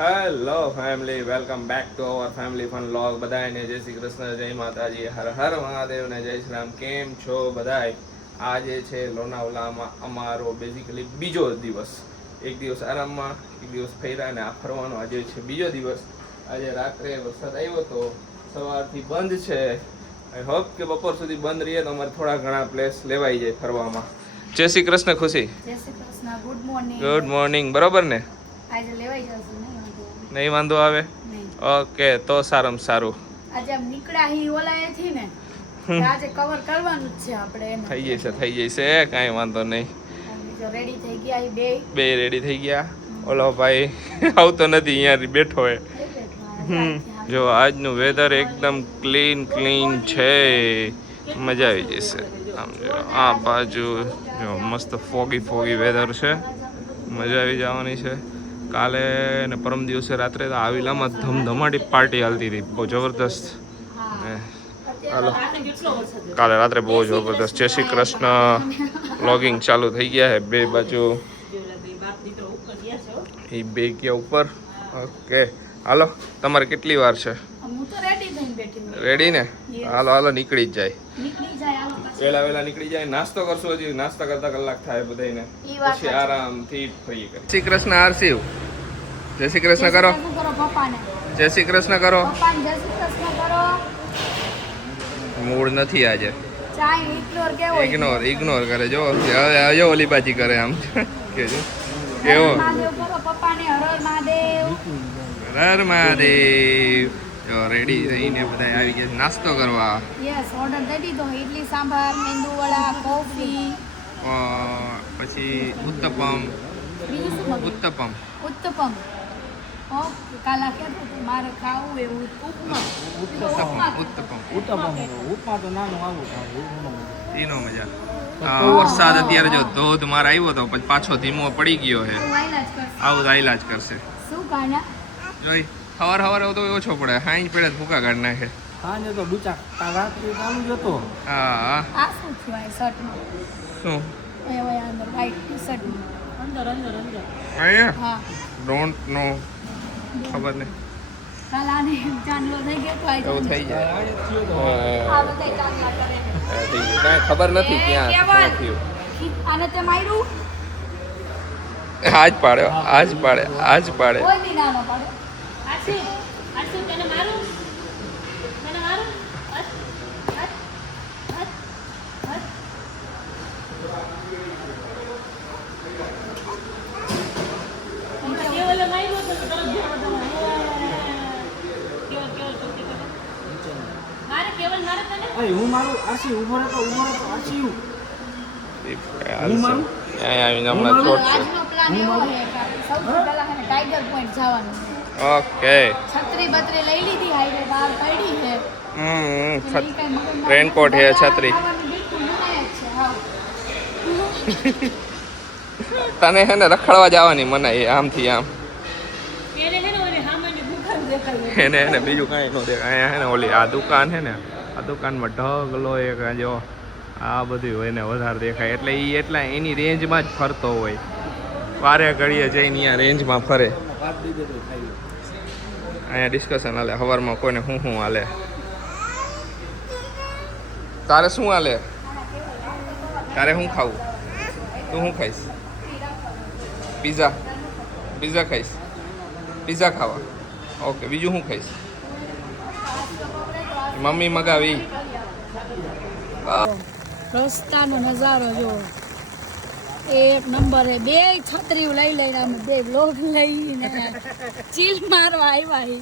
Hello family, welcome back to our family fun vlog. બધાને જય શ્રી કૃષ્ણ, જય માતાજી, હર હર મહાદેવ ને જય શ્રી રામ. કેમ છો બધાય? આજે છે લોનાવલામાં અમારો બેઝિકલી બીજો દિવસ. એક દિવસ આરામમાં, એક દિવસ ફર્યા અને આ ફરવાનો આજે છે બીજો દિવસ. આજે રાત્રે વરસાદ આવ્યો તો સવારથી બંધ છે. આઈ હોપ કે બપોર સુધી બંધ રહીએ તો અમારે થોડા ઘણા પ્લેસ લેવાઈ જાય ફરવામાં. જય શ્રી કૃષ્ણ ખુશી. જય Shri Krishna. Good morning. Good morning. બરોબર ને? આજે લેવાઈ જશે નહીં વાંધો આવે? ઓકે, તો સારામાં સારું. આજે આમ નીકળ્યા હી ઓલાએથી ને આજે કવર કરવાનું જ છે આપણે. થઈ જશે કાંઈ વાંધો નહીં. જો રેડી થઈ ગયા હી બે રેડી થઈ ગયા. ઓલો ભાઈ આવતો નથી, અહીંયા બેઠો હે. જો આજનું વેધર એકદમ ક્લીન છે, મજા આવી જશે. આમ જો આ બાજુ જો મસ્ત ફોગી વેધર છે, મજા આવી જવાની છે. કાલે ને પરમ દિવસે રાત્રે તો આવિલામાં ધમધમાટી પાર્ટી હાલતી હતી, બહુ જબરદસ્ત. હાલો, કાલે રાત્રે બહુ જબરદસ્ત. જય શ્રી કૃષ્ણ. વ્લોગિંગ ચાલુ થઈ ગયા છે. બે બાજુ એ બે ગયા ઉપર. ઓકે હાલો, તમારે કેટલી વાર છે? રેડી ને? હાલો નીકળી જ જાય. વેલા નીકળી જાય. નાસ્તો કરશો? હજી નાસ્તા કરતા કલાક થાય બધાને, પછી આરામથી ફરી કરે. શ્રી કૃષ્ણ આરસીવ. જય શ્રી કૃષ્ણ કરો. જય શ્રી કૃષ્ણ કરો. મૂડ નથી આજે. ઇગ્નોર કરે. જો હવે ઓલી બાજી કરે આમ કેજો કેવો. હર મહાદેવ. જો રેડી થઈને બધા આવી ગયા નાસ્તો કરવા. યસ, ઓર્ડર દઈ દીધો. ઇડલી સાંભાર, મેંદુ વડા, કોફી, પછી ઉત્તપમ. કાલા કેતો મારે ખાવું એવું ઉપમા તો નાનું આવું એનો મજા. વરસાદ અત્યારે જો ધોધમાર આવ્યો તો પછી પાછો ધીમો પડી ગયો છે. આવું આઈલા જ કરશે. શું કાના જોઈ હવાર તો ઓછો પડે, હાઈ પડે ભૂકા કાઢ નાખે. હાને તો ડુચા રાત્રે ચાલુ જ હતો. હા આ શું થયું? આ શર્ટમાં શું અંદર વ્હાઈટ ટી-શર્ટમાં અંદર હા ડોન્ટ નો ખબર નહીં. કાલ આને ચાંદલો થઈ ગયો તો એવું થઈ જાય. આ બધા ચાંદલા કરે છે. કાંઈ ખબર નથી ક્યાં થયું. આને તે માર્યું? આજ પાડે. કોઈ દી ના પાડે. આછી તને મારું. હું મારું આરસી ઉભો રહેતો આરસી હું મારું આવીને હમણાં છોડશે. સૌથી પહેલા હે ટાઈગર પોઈન્ટ જવાનું છે. ઓકે. છત્રી બત્રી લઈ લીધી, હાઈવે બહાર પડી છે. રેનકોટ હે, છત્રી. તને હે ને રખડવા જવાની મનાઈ આમથી આમ. એને બીજું કાંઈ ન દેખાય. અહીંયા હે ને ઓલી આ દુકાન હે ને, આ દુકાનમાં ઢગલો એક જો આ બધું હોય ને વધારે દેખાય. એટલે એ એટલા એની રેન્જમાં જ ફરતો હોય. વારે ઘડીએ જઈને અહીંયા રેન્જમાં ફરે. અહીંયા ડિસ્કશન હાલે સવારમાં કોઈને શું હાલે. તારે શું હાલે? તારે શું ખાવું? તું શું ખાઈશ? પિઝા ખાઈશ? પિઝા ખાવા? ઓકે. બીજું શું ખાઈશ? મમ્મી મગાવી. રસ્તાનો નજારો જો એક નંબર હે. બે છત્રી લઈને અમે બે બ્લોગ લઈને ચીલ મારવા આવ્યા.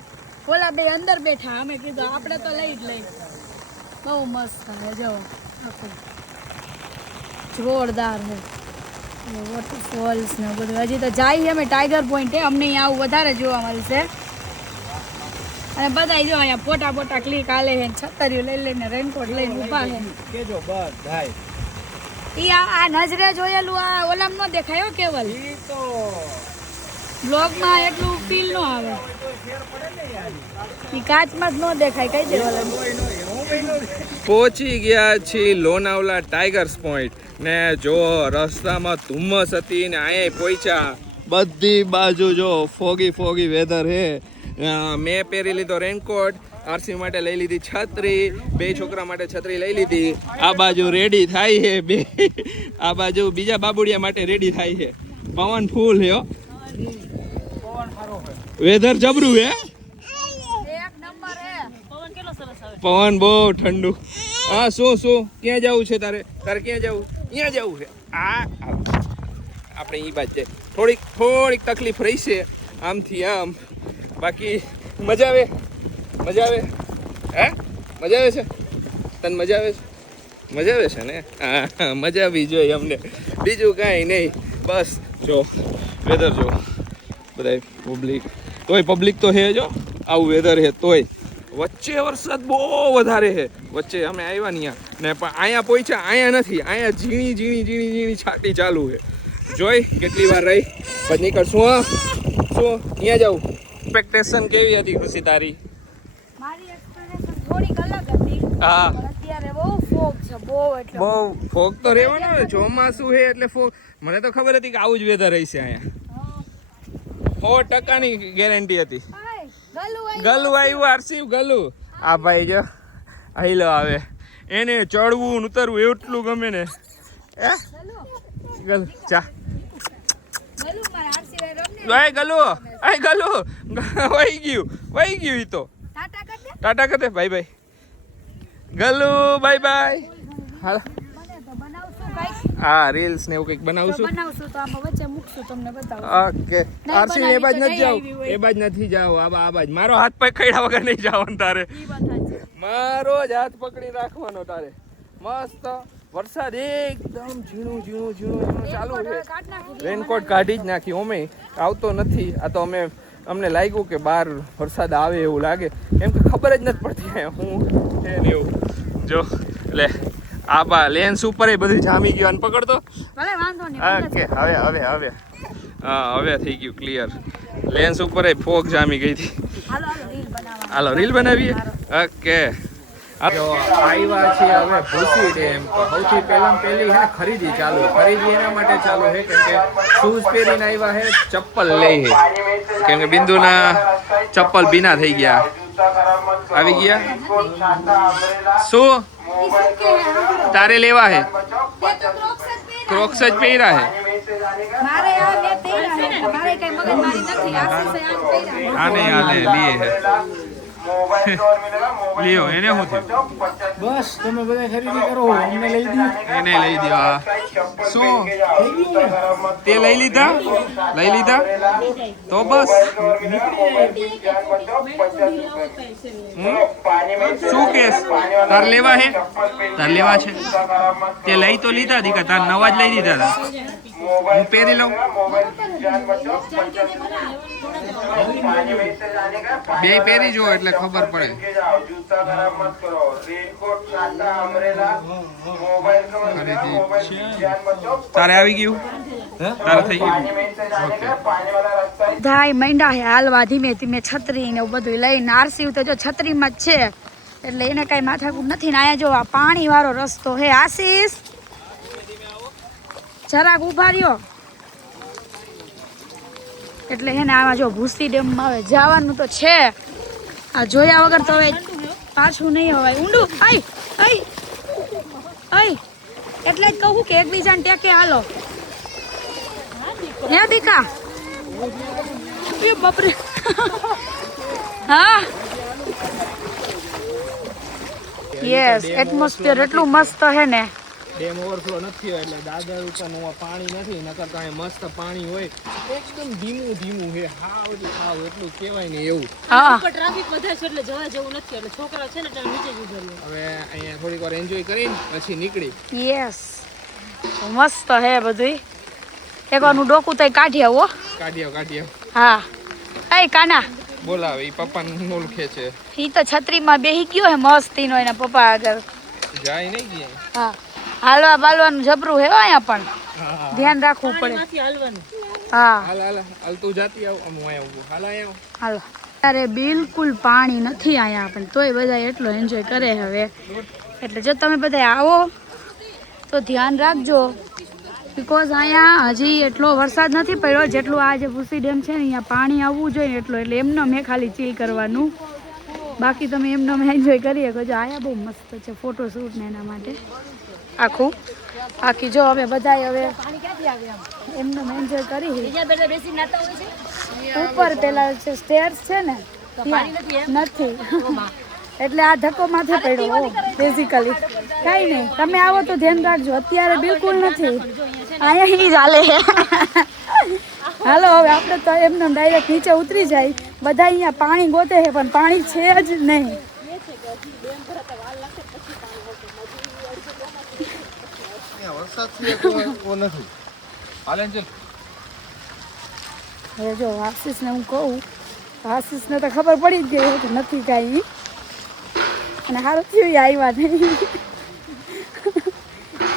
ઓલા બે અંદર બેઠા, અમે કીધું આપણે તો લઈ જ લઈ. બહુ મસ્ત હે જો, જોરદાર હે વોટરફોલ્સ ને બધું. હજી તો જાય અમે ટાઈગર પોઈન્ટ. અમને અહીંયા આવું વધારે જોવા મળશે. અને બધા જો અહીંયા ફોટા ક્લિક આલે છે, છતરીઓ લઈને રેનકોટ લઈને ઊભા છે. કેજો બધાય ઈ આ નજરે જોયેલું આ ઓલામ નો દેખાયો કેવલ. ઈ તો બ્લોગમાં એટલું ફીલ નો આવે. ઈ કાચમાં જ નો દેખાય. કઈ દે ઓલામ પહોંચી ગયા છીએ લોનાવલા ટાઈગર્સ પોઈન્ટ. ને જો રસ્તામાં ધુમ્મસ હતી ને અહીંયા પહોંચ્યા બધી બાજુ જો ફોગી વેધર હે. મેં પહેરી લીધો રેનકોટ, આરસી માટે લઈ લીધી છત્રી, બે છોકરા માટે છત્રી લઈ લીધી. આ બાજુ રેડી થાય છે બે, આ બાજુ બીજા બાબુડિયા માટે રેડી થાય છે. પવન ફૂલ હે હો, વેધર જબરું હે, પવન બહુ ઠંડુ. હા શું ક્યાં જવું છે તારે ક્યાં જવું? અહીંયા જવું છે. આપણે ઈ બાજુ થોડીક તકલીફ રહી છે આમથી આમ, બાકી મજા આવે હે? મજા આવે છે તને? મજા આવે છે ને? હા, મજા આવી જોઈએ અમને, બીજું કાંઈ નહીં. બસ જો વેધર જો, બધા પબ્લિક તો હે જો, આવું વેધર હે તોય વચ્ચે વરસાદ બહુ વધારે છે. વચ્ચે અમે આવ્યા ને ને પણ અહીંયા પહોંચ્યા, અહીંયા નથી, અહીંયા ઝીણી છાંટી ચાલુ છે. જોઈ કેટલી વાર રહી પછી નીકળશું. અહીંયા જાઉં. એક્સપેક્ટેશન કેવી હતી ખુશી તારી? મારી એક્સપેક્ટેશન થોડીક અલગ હતી. હા, અત્યારે બહુ ફોગ છે, બહુ ફોગ તો રહેવાનો ને, ચોમાસું છે એટલે ફોગ. મને તો ખબર હતી કે આવું જ વેધર રહેશે અહીંયા, 100%ની ગેરંટી હતી. ગલુ આવ્યું, આરસી ગલુ. આ ભાઈ જો આઈલો આવે, એને ચડવું ને ઉતરવું એટલું ગમે ને. ગલુ ચા ગલુ વહી ગયું ઈ તો. ટાટા કરતે બાય ગલુ, બાય. હાલ હા, રીલ્સ ને એવું કંઈક બનાવશું તો આમાં વચ્ચે મૂકશું, તમને બતાવું. ઓકે. આરસી એ બાજ નથી જાવ, એ બાજ નથી જાવ, આ બાજ. મારો હાથ પગ ખૈડા વગર નહીં જવાનું તારે, મારો જ હાથ પકડી રાખવાનો તારે. મસ્ત વરસાદ એકદમ ઝીણું ચાલુ છે. રેનકોટ કાઢી જ નાખી, ઓમે આવતો નથી. આ તો અમને લાગ્યું કે બહાર વરસાદ આવે એવું લાગે, કેમ કે ખબર જ નથી પડતી હું છે ને એવું. જો લે આ બા લેન્સ ઉપર એ બધું જામી ગયું. પકડતો ઓકે. હવે હવે થઈ ગયું ક્લિયર. લેન્સ ઉપર એ ફોગ જામી ગઈ હતી. હાલો રીલ બનાવીએ. ઓકે. આવ્યા છે હવે ભૂસી ડેમ. સૌથી પહેલી હે ખરીદી એના માટે ચાલુ છે કેમ કે શૂઝ પહેરીને આવ્યા છે, ચપ્પલ લઈ છે કેમ કે બિંદુના ચપ્પલ ભીના થઈ ગયા. આવી ગયા. શું તારે લેવા હે? ક્રોક્સ જ પહેર્યા હે. આને લીએ હે. લ્યો એને શું થયું? બસ તમે બધા ખરીદી કરો, અમને લઈ દો. એને લઈ દો. હા શું તે લઈ લીધા તો બસ. શું કેસ તાર લેવા છે? તે લઈ તો લીધા દીકા, તાર નવા જ લઈ દીધા હતા. હું પહેરી લઉં. બે પહેરી જો એટલે ખબર પડે. તારે આવી ગયું? તારે થઈ ગયું? ધાય મંડા હે હાલવા ધીમે છત્રી ને બધું લઈને. આરસી તો જો છત્રીમાં જ છે એટલે એને કઈ માથાકૂટ નથી ને. અહીંયા જો આ પાણી વાળો રસ્તો હે. આશીષ જરાક ઉભા રહ્યો. એટલે હે ને આમાં જો ભૂસી ડેમમાં હવે જવાનું તો છે. આ જોયા વગર તો હવે પાછું નહીં હવાય. ઊંડું એટલે જ કહું કે એકબીજાને ટેકે હાલો. હે દીકા એ બાપરે. હા યસ, એટમોસ્ફિયર એટલું મસ્ત હે ને. ડેમ ઓવરફ્લો નથી હોય એટલે દાદર ઉપર પાણી નથી, નકર તો અહીં મસ્ત પાણી હોય. એકદમ ધીમું હે, હાવ એટલું કહેવાય ને એવું. હા ટ્રાફિક વધારે છે એટલે જવા જેવું નથી, એટલે છોકરા છે ને એટલે નીચે જ ઉભા રહે. હવે અહીંયા થોડીક વાર એન્જોય કરીને પછી નીકળી. યસ મસ્ત હે બધું. એકવાનું ડોકું તો કાઢી આવો. કાઢી આવ. હા એ કાના બોલાવે ઈ પપ્પાને નોલ ખેંચે. ઈ તો છત્રીમાં બેહી ગયો હે મસ્તીનો એના પપ્પા આગળ. જાય નહીં ગયા. હા હાલવા બાલવાનું જબરું હે અહીંયા પણ ધ્યાન રાખવું પડે. નથી હાલવાનું. હા હાલ તું જાતી આવ. હું અહીંયા ઊભું. હાલો. ત્યારે બિલકુલ પાણી નથી અહીંયા પણ તોય બધા એટલો એન્જોય કરે હવે. એટલે જો તમે બધા આવો તો ધ્યાન રાખજો બિકોઝ અહીંયા હજી એટલો વરસાદ નથી પડ્યો જેટલું આ જે ભૂસી ડેમ છે ને અહીંયા પાણી આવવું જોઈએ ને એટલું, એટલે એમને મેં ખાલી ચીલ કરવાનું, બાકી તમે એમને એન્જોય કરી શકો છો. આયા બહુ મસ્ત છે ફોટોશૂટ ને એના માટે આખી જો અમે બધા હવે એમને એન્જોય કરી. ઉપર પેલા સ્ટેર્સ છે ને નથી એટલે આ ધક્કો માથે પડ્યો બેઝિકલી. કાંઈ નહીં, તમે આવો તો ધ્યાન રાખજો, અત્યારે બિલકુલ નથી અહીંયા ઈ ચાલે. હાલો હવે આપણે તો એમને ડાયરેક્ટ નીચે ઉતરી જાય. બધા અહીંયા પાણી ગોતે છે પણ પાણી છે જ નહીં. હવે જો આશીષને હું કહું, આશીષને તો ખબર પડી જ ગઈ કે નથી કાંઈ, અને સારું થયું આવ્યા નહીં.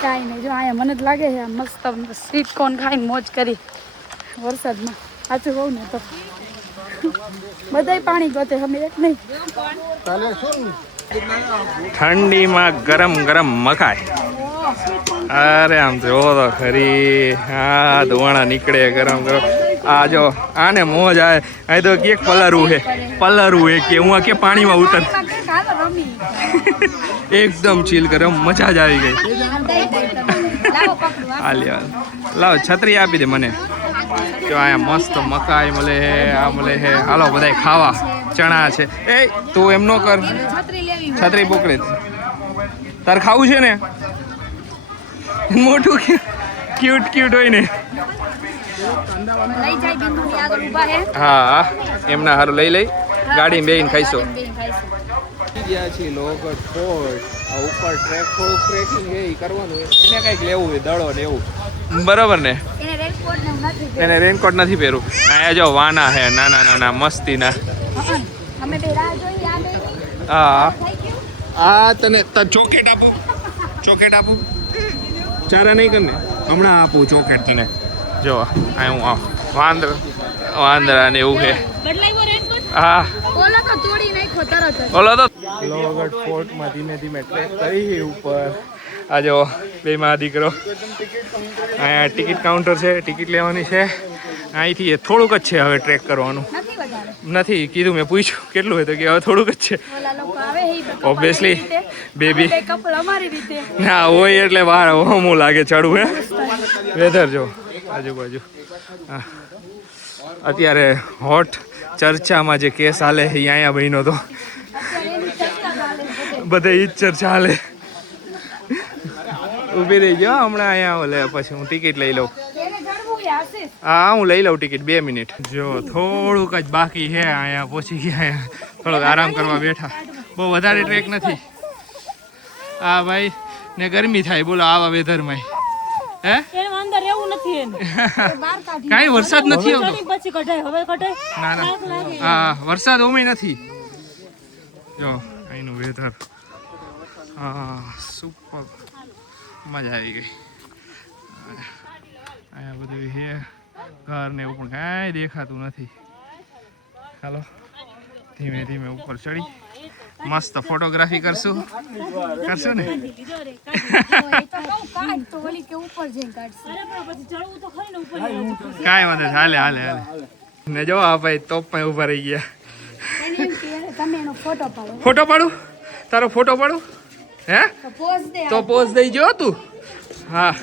કાંઈ નહીં, જો અહીંયા મને જ લાગે છે મસ્ત સ્વીટ કોર્ન ખાઈને મોજ કરી વરસાદમાં. સાચું કહું ને તો બધાય પાણી ગોતે, અમે એક નહીં. ઠંડીમાં ગરમ ગરમ મકાઈ, અરે આમ જોવો તો ખરી, હા ધોવાણા નીકળે ગરમ ગરમ. આ જો આને મોજ આવે. અહીં તો કે પલરવું છે કે હું કે પાણીમાં ઉતર, એકદમ ચીલ ગરમ, મજા જ આવી ગઈ. લાવ છત્રી આપી દે મને. જો અહીંયા મસ્ત મકાઈ મળે હે, આ મળે હે. હાલો બધા ખાવા. ચણા છે. એ તું એમ ન કર, છત્રી પકડે. તાર ખાવું છે ને? મોટું ક્યુટ હોય ને. હા એમના હારું લઈ ગાડી બેહીને ખાઈશો. ગયા છીએ લોગડ ફોર્ટ. આ ઉપર ટ્રેકિંગ છે એ કરવાનું, એને કંઈક લેવું હોય દડો ને એવું, બરાબર ને? એને રેનકોટ નથી પહેરવું. અહીંયા જો વાના હે નાના મસ્તીના. હા આ તને ચોકેટ આપું ચારા નહીં કરને, હમણાં આપું ચોકેટ તને. જો આ હું વાંદરા ને એવું છે. હા ઓલો તો લોગડ ફોર્ટમાં ધીમે ટ્રેક કરી ઉપર. આ જો બે માં દીકરો. અહીંયા ટિકિટ કાઉન્ટર છે, ટિકિટ લેવાની છે. અહીંથી થોડુંક જ છે હવે ટ્રેક કરવાનું. નથી કીધું, મેં પૂછ્યું કેટલું હોય તો કે હવે થોડુંક જ છે. ઓબ્વિયસલી બેબી ના હોય એટલે વાર હોમું લાગે ચડવું. હે વેધર જો આજુબાજુ. હા અત્યારે હોટ ચર્ચામાં જે કેસ હાલે એ અહીંયા બહેનો તો બધે ઈ જ ચર્ચા હાલે. ઊભી રહી ગયો હમણાં અહીંયા ઓલે, પછી હું ટિકિટ લઈ લઉં. હા હું લઈ લઉં ટિકિટ, 2 મિનિટ. જો થોડુંક જ બાકી છે, અહીંયા પહોંચી ગયા. થોડોક આરામ કરવા બેઠા. બહુ વધારે ટ્રેક નથી. હા ભાઈ ને ગરમી થાય બોલો આવા વેધરમાં. હે કાંઈ વરસાદ નથી આવતો. ના હા વરસાદ ઓમે નથી. જો અહીંનું વેધર હા સુપર, મજા આવી ગઈ. અહીંયા બધું છે ઘર ને એવું પણ કાંઈ દેખાતું નથી. હાલો ધીમે ઉપર ચડી મસ્ત ફોટોગ્રાફી કરશું ને? કાંઈ વાંધો હાલે ને. જો આ ભાઈ તોપમાં ઉભા રહી ગયા. ફોટો પાડું? તારો ફોટો પાડું? હે તો પોઝ દઈ જો તું. હા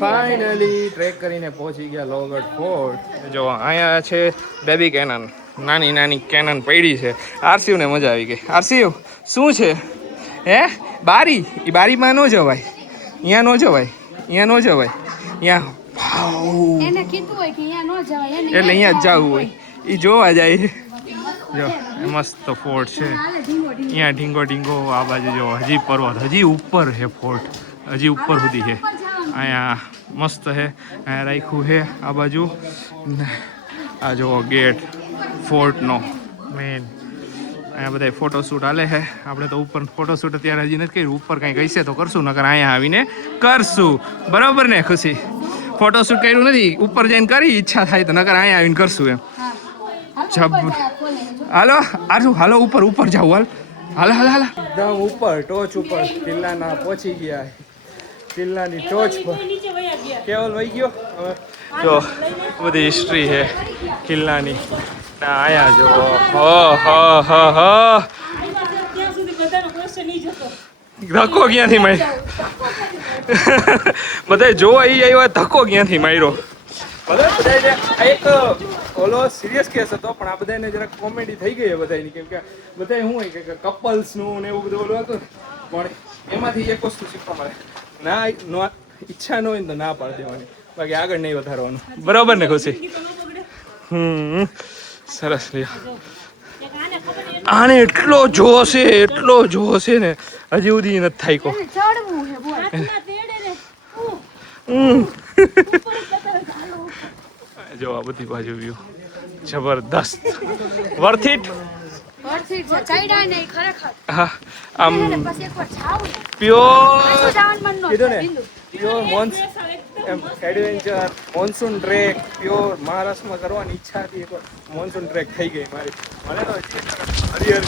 ફાઇનલી ટ્રેક કરીને પહોંચી ગયા લોગડ ફોર્ટ. જો અહીંયા છે બેબી કેનન, નાની કેનન પડી છે. આરસીયુને મજા આવી ગઈ. આરસીયુ શું છે? હે બારી? એ બારીમાં ન જવાય, અહીંયા ન જવાય. એટલે અહીંયા જ જવું હોય એ જોવા જાય. જો મસ્ત ફોર્ટ છે અહીંયા. ઢીંગો આ બાજુ જો હજી પર્વત, હજી ઉપર છે ફોર્ટ, હજી ઉપર સુધી છે. અહીંયા મસ્ત છે, અહીંયા રાખ્યું છે આ બાજુ. આ જો ગેટ ફોર્ટનો મેન. અહીંયા બધા ફોટોશૂટ હાલે છે. આપણે તો ઉપર ફોટોશૂટ અત્યારે હજી નથી કર્યું, ઉપર કંઈક હશે તો કરશું, નકર અહીંયા આવીને કરશું. બરાબર ને ખુશી? ફોટોશૂટ કર્યું નથી, ઉપર જઈને કરી ઈચ્છા થાય તો, નકર અહીંયા આવીને કરશું એમ. હાલો ઉપર જાવ. હાલ એકદમ ઉપર ટોચ ઉપર કિલ્લાના પહોંચી ગયા. કિલ્લાની ટોચ પર કેવલ વહી ગયો હવે જો બધી હિસ્ટ્રી છે કિલ્લાની ના આયા જો ત્યાં સુધી બધાનો ક્વેશ્ચન ઈ જ હતો. ધક્કો ક્યાંથી માર્યો બધા જોવા ઈ આવ્યા ધક્કો ક્યાંથી માર્યો બધાને એક ઓલો સિરિયસ કેસ હતો પણ આ બધાને જરાક કોમેડી થઈ ગઈ બધાની કેમ કે બધા શું હોય કે કપલ્સનું ને એવું બધું ઓલું હતું પણ એમાંથી એક વસ્તુ શીખવા મળે ના ઈચ્છા ન હોય ને તો ના પાડી દેવાની બાકી આગળ નહીં વધારવાનું બરાબર ને ખુશી સરસ લ્યો આને એટલો જોશે ને હજી સુધી નથી થાય કો ચડવું છે બોલ હાથના તેડે ને જો આ બધી બાજુ વ્યૂ જબરદસ્ત વર્થ ઇટ વર્થિટ છે ચડ્યા નહીં ખરેખર હા આમ અને પછી એકવાર જાવું પ્યોર જવાનું મન નો કીધું ને બિંદુ pure adventure monsoon track pure મહારાષ્ટ્રમાં કરવાની ઈચ્છા હતી એકવાર મોન્સૂન ટ્રેક થઈ ગઈ મારી મને તો હરિહર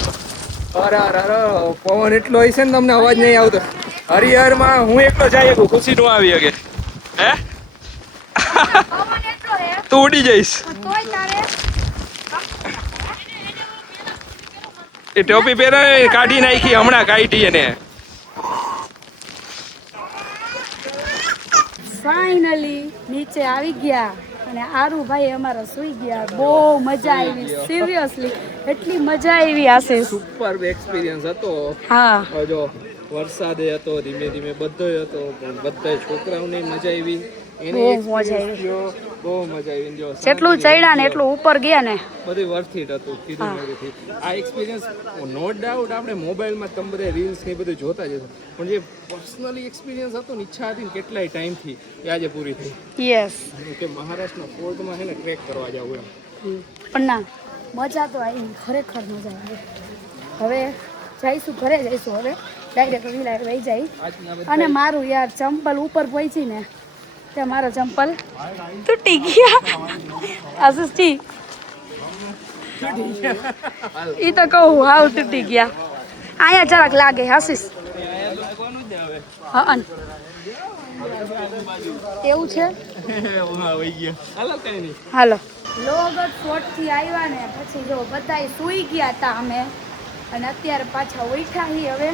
અરે પવન એટલો હશે ને તમને અવાજ નહીં આવતો હરિહરમાં હું એકલો જઈ શકું ખુશી નું આવી શકે હે પવન એટલો હે તું ઉડી જઈશ તોય તારે એ ટોપી પહેરે કાઢી નાખી હમણાં કાઢી એને ફાઇનલી નીચે આવી ગયા અને આરુભાઈ અમારા સુઈ ગયા બહુ મજા આવી સિરિયસલી એટલી મજા આવી આશીષ સુપર એક્સપિરિયન્સ હતો હા જો વરસાદ હતો ધીમે ધીમે બધોય હતો પણ બધા છોકરાઓને મજા આવી બહુ મજા આવી. બહુ મજા આવી જો જેટલું ચડ્યા ને એટલું ઉપર ગયા ને બધું વર્થ ઇટ હતું કીધું ને એવી રીતે. આ એક્સપિરિયન્સ નો ડાઉટ આપણે મોબાઈલમાં તમે બધા રીલ્સ ને એ બધું જોતા જ હશો પણ જે પર્સનલી એક્સપિરિયન્સ હતો ને ઈચ્છા હતી ને કેટલાય ટાઈમથી એ આજે પૂરી થઈ યસ કે મહારાષ્ટ્રના ફોર્ટમાં છે ને ટ્રેક કરવા જવું એમ પણ ના મજા તો આવી ખરેખર મજા આવી હવે જઈશું ઘરે જઈશું હવે ડાયરેક્ટ વિલાય વહી જાય આજના અને મારું યાર ચંપલ ઉપર પહોંચી ને ત્યાં મારો ચંપલ તૂટી ગયા આશીષજી ઈ તો કહું હાવ તૂટી ગયા અહીંયા જરાક લાગે આશીષ હા એવું છે હાલો લોગટ ફોર્ટ થી આવ્યા ને પછી જો બધાય સુઈ ગયા હતા અમે અને અત્યારે પાછા ઉઠ્યા હી હવે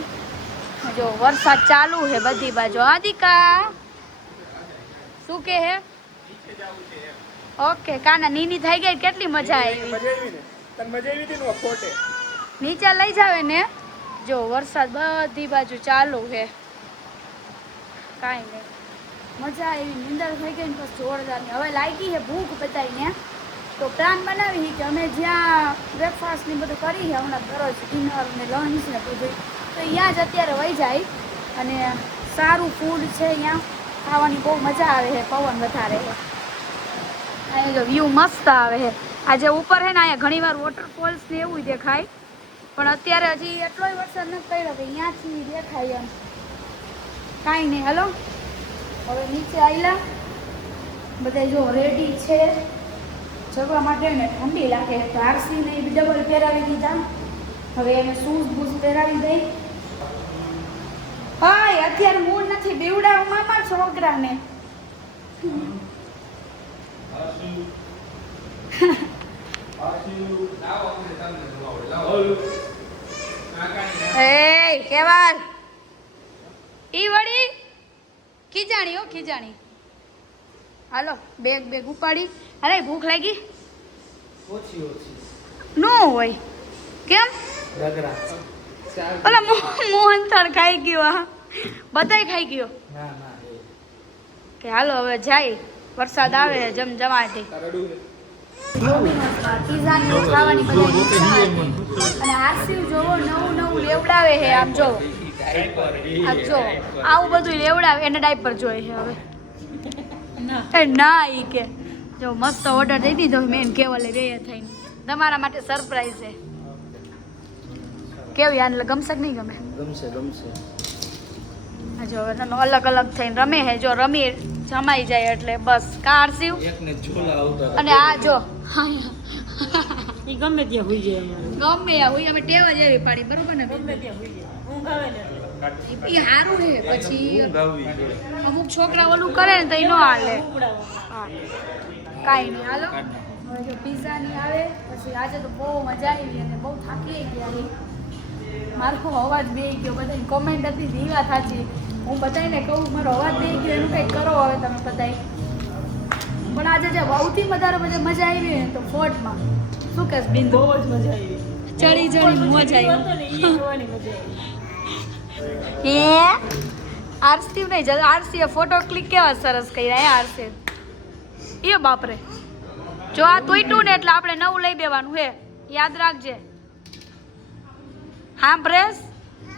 જો વરસાદ ચાલુ છે બધી બાજુ આદિકા શું કે હે ઓકે કાના નીની થઈ ગઈ કેટલી મજા આવી નીચે લઈ જાવે ને જો વરસાદ બધી બાજુ ચાલુ છે કાંઈ નહીં મજા આવી નીંદર થઈ ગઈ ને પછી જોરદારની હવે લાગી છે ભૂખ બધાને તો પ્લાન બનાવી કે અમે જ્યાં બ્રેકફાસ્ટ ને બધું કરી છે હમણાં દરરોજ ડિનર ને લંચ ને બધું તો અહીંયા જ અત્યારે વહી જાય અને સારું ફૂડ છે અહીંયા ખાવાની બહુ મજા આવે છે પવન વધારે છે અહીંયા જો વ્યૂ મસ્ત આવે છે આજે ઉપર છે ને અહીંયા ઘણીવાર વોટરફોલ્સ ને એવું દેખાય પણ અત્યારે હજી એટલોય વરસાદ નથી પડ્યો કે અહીંયાથી દેખાય એમ કાંઈ નહીં હાલો હવે નીચે આવેલા બધા જો રેડી છે જવા માટે ને ઠંડી લાગે તો આરસી ને ડબલ પહેરાવી દીધા હવે એને શૂઝ બૂઝ પહેરાવી દઈ હાય અત્યારે મૂડ નથી બેવડાવું મામા છોકરાને એ કેવાલ ઈ વળી ખીજાણી હો ખીજાણી હાલો બેગ બેગ ઉપાડી અરે ભૂખ લાગી નો હોય કેમ ઓલા મોહનથાળ ખાઈ ગયો આ બધાય ખાઈ ગયો કે હાલો હવે જાય વરસાદ આવે જમજમાટી ખાવાની બધા અને આરસી જોવો નવું નવું લેવડાવે છે આમ જો આમ જો આવું બધું લેવડાવે એને ડાયપર જોઈએ છે હવે એ ના ઈ કે જો મસ્ત ઓર્ડર દઈ દીધો મેં કેવલે બે થઈને તમારા માટે સરપ્રાઈઝ છે કેવી આને ગમશે કે નહીં ગમે ગમશે જો હવે તમે અલગ અલગ થઈને રમે હે જો રમી જમાઈ જાય એટલે બસ કારસીવ એકને ઝોલા આવતા અને આ જો ઈ ગમે ત્યાં હોઈ જાય અમારે. ગમે આ હોય અમે ટેવ જ એવી પાડી બરોબર ને ગમે ત્યાં હોઈ જાય ઊંઘ આવે ને એટલે એ સારું છે પછી ગાવી જોડે અમુક છોકરા ઓલું કરે ને તો એ ન હાલે હા કાંઈ નહીં હાલો હવે જો પિઝા ની આવે પછી આજે તો બહુ મજા આવી અને બહુ થાકી ગયા છે મારો અવાજ બેહી ગયો બધાની કોમેન્ટ હતી દીવા થાચી હું બધાને કહું મારો અવાજ બેહી ગયો એનું કંઈક કરો હવે તમે બધાય પણ આજે જે બહુથી વધારે મજા આવી ને તો ફોર્ટમાં શું કહેશ બિંદુ બહુ જ મજા આવી ચડી ચડી મોજ આવી એ જોવાની મજા આવી હે આરસી નહીં જ આરસી ફોટો ક્લિક કેવા સરસ કર્યા હે આરસી એ બાપરે જો આ તૂટ્યું ને એટલે આપણે નવું લઈ દેવાનું હે યાદ રાખજે હા પ્રેસ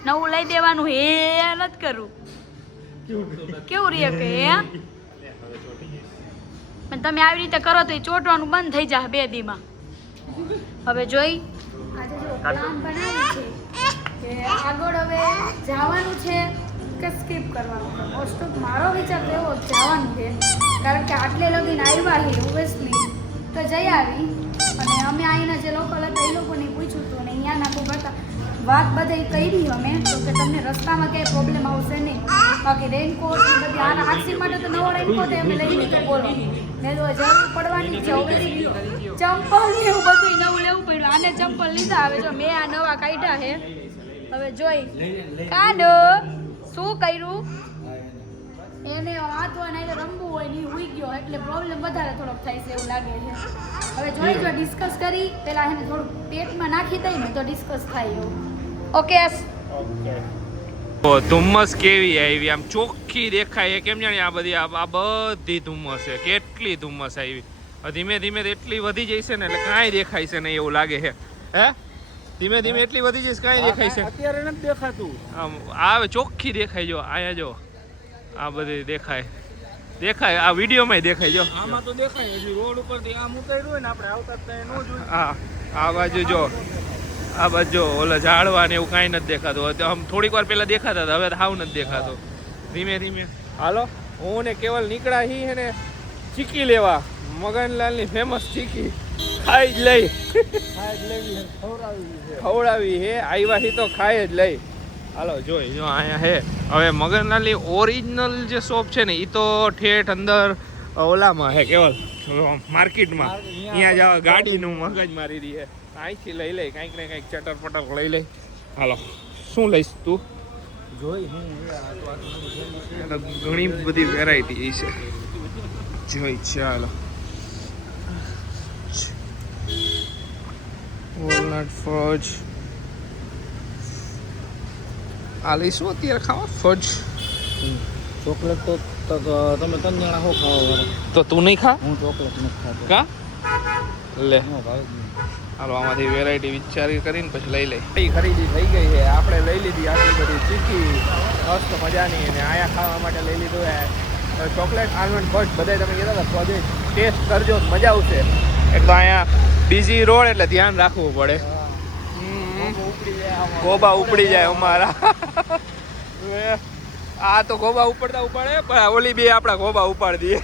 નવું લઈ દેવાનું હે નથી કરું કેવું રે કે હે પણ તમે આવી રીતે કરો તો એ ચોટવાનું બંધ થઈ જાય 2 દીમાં હવે જોઈ આજે જો પ્લાન બનાવી છે કે આગળ હવે જવાનું છે કે સ્કીપ કરવાનું છે મોસ્ટ ઓફ મારો વિચાર તો એવો જવાનું છે કારણ કે આટલે લગીને આવ્યા છે ઓબ્વિયસલી તો જઈ આવી અને અમે અહીંના જે લોકલ હતા એ લોકોને પૂછ્યું હતું અને અહીંયાના કોઈ કરતા વાત બધી કરી અમે તો કે તમને રસ્તામાં ક્યાંય પ્રોબ્લેમ આવશે નહીં બાકી રેનકોટ ને બધી આના આખી માટે તો નવો રેનકોટ અમે લઈ લીધો બોલો મેં તો જરૂર પડવાની જ છે ચંપલ ને એવું બધું નવું લેવું પડ્યું આને ચંપલ લીધા હવે જો મેં આ નવા કાઢ્યા છે હવે જોઈ કાનો શું કર્યું એને વાંચવા નહીં રમવું હોય ને હુઈ ગયો એટલે પ્રોબ્લેમ વધારે થોડોક થાય છે એવું લાગે છે હવે જોઈ જો ડિસ્કસ કરી પેલા એને થોડું પેટમાં નાખી દઈ ને તો ડિસ્કસ થાય એવું ઓકે ધુમ્મસ કેવી આવી આમ ચોખ્ખી દેખાય કેમ જાણે આ બધી ધુમ્મસ છે કેટલી ધુમ્મસ આવી ધીમે ધીમે એટલી વધી જશે ને એટલે કાંઈ દેખાય છે નહીં એવું લાગે છે હે ધીમે ધીમે એટલી વધી જશે કાંઈ દેખાય છે અત્યારે નથી દેખાતું આમ આવે ચોખ્ખી દેખાય જો અહીંયા જો આ બધી દેખાય આ વિડીયોમાં દેખાય જો આમાં તો દેખાય હજી રોડ ઉપરથી આમ ઉતાર્યું હોય ને આપણે આવતા જ ન જોઈએ હા આ બાજુ જો આ બાજુ ઓલા ઝાડવા ને એવું કાંઈ નથી દેખાતું આમ થોડીક વાર પહેલા દેખાતા હતા હવે હાવ નથી દેખાતો ધીમે ધીમે હાલો હું ને કેવલ નીકળ્યા હી હે ને ચીકી લેવા મગનલાલની ફેમસ ચીકી ખાઈ જ લઈ ખવડાવી હે આવ્યા હી તો ખાઈ જ લઈ હાલો જોઈ જો અહીંયા હે હવે મગનલાલની ઓરિજિનલ જે શોપ છે ને એ તો ઠેઠ અંદર ઓલામાં હે કેવલ માર્કેટમાં અહીંયા જાવ ગાડીનું મગજ મારી રહી હે અહીંથી લઈ લઈ કંઈક ને કંઈક ચટર પટર લઈ લઈ હાલો શું લઈશ તું જોઈ હું ઘણી બધી વેરાયટી છે જોઈ ચાલો વોલનટ ફજ આ લઈશું અત્યારે ખાવા ફજ ચોકલેટ તો તમે 3 જણા હો ખાવા તો તું નહીં ખા હું ચોકલેટ નથી ખાતો કા લે નો ભાવ હાલો આમાંથી વેરાયટી વિચારી કરીને પછી લઈ લઈ ખરીદી થઈ ગઈ છે આપણે લઈ લીધી આટલી બધી ચીકી મસ્ત મજાની અને આયા ખાવા માટે લઈ લીધું હે ચોકલેટ આલમંડ ફર્સ્ટ બધા તમે કહેતા હતા પ્રોજેક્ટ ટેસ્ટ કરજો મજા આવશે એક તો અહીંયા બીજી રોડ એટલે ધ્યાન રાખવું પડે ગોબા ઉપડી જાય અમારા આ તો ગોબા ઉપડતા ઉપાડે પણ ઓલી બે આપણા ગોબા ઉપાડી દઈએ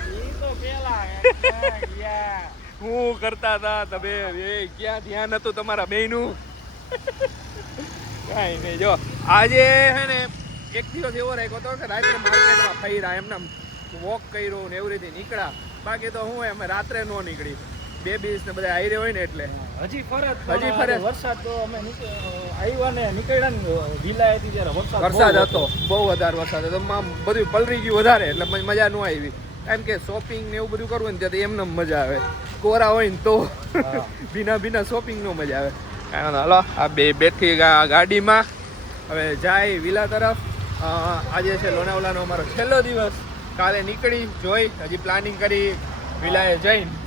હું કરતા હતા તમે ક્યાં ધ્યાન હતું તમારા બેયનું કાંઈ નહીં જો આજે હે ને એક દિવસ એવો રાખ્યો હતો કે રાત્રે માર્કેટમાં ફર્યા એમને વોક કર્યો ને એવી રીતે નીકળ્યા બાકી તો હું અમે રાત્રે ન નીકળી બેબીસ ને બધા આવી હોય ને એટલે હજી ફરજ વરસાદ તો અમે આવ્યા ને નીકળ્યા ને ઢીલા હતી ત્યારે વરસાદ હતો બહુ વધારે વરસાદ હતો બધું પલરી ગયું વધારે એટલે મજા ન આવી એમ કે શોપિંગ ને એવું બધું કરવું ને ત્યાં એમને મજા આવે કોરા હોય ને તો ભીના શોપિંગ નો મજા આવે હાલો આ બે બેઠી ગાડીમાં હવે જાય વિલા તરફ આજે છે લોનાવાલાનો અમારો છેલ્લો દિવસ કાલે નીકળી જોઈ હજી પ્લાનિંગ કરી વિલાએ જઈને